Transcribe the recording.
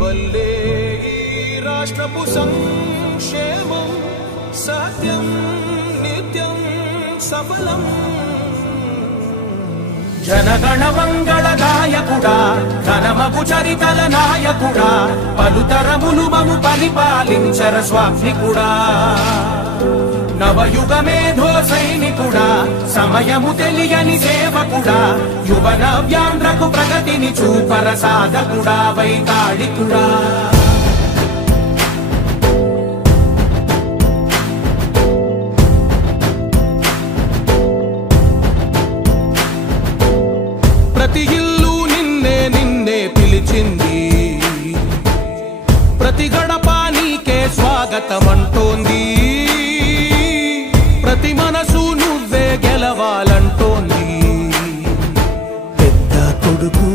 వల్లే ఈ రాష్ట్రపు సంక్షేమం సత్యం నిత్యం సఫలం. జనగణ మంగళ నాయకుడా ఘనమగు చరితల నాయకుడా పలుతరములు మము పరిపాలించర స్వామికుడా. నవయుగ మేధో సైనికుడా సమయము తెలియని సేవకుడా యువన వ్యాంధ్రకు ప్రగతిని చూపర సాధకుడా వైతాళికుడా. ప్రతి ఇల్లు నిన్నే నిన్నే పిలిచింది ప్రతి గడప నీకే స్వాగతమంటోంది ప్రతి మనసు నువ్వే గెలవాలంటోంది. పెద్ద కొడుకు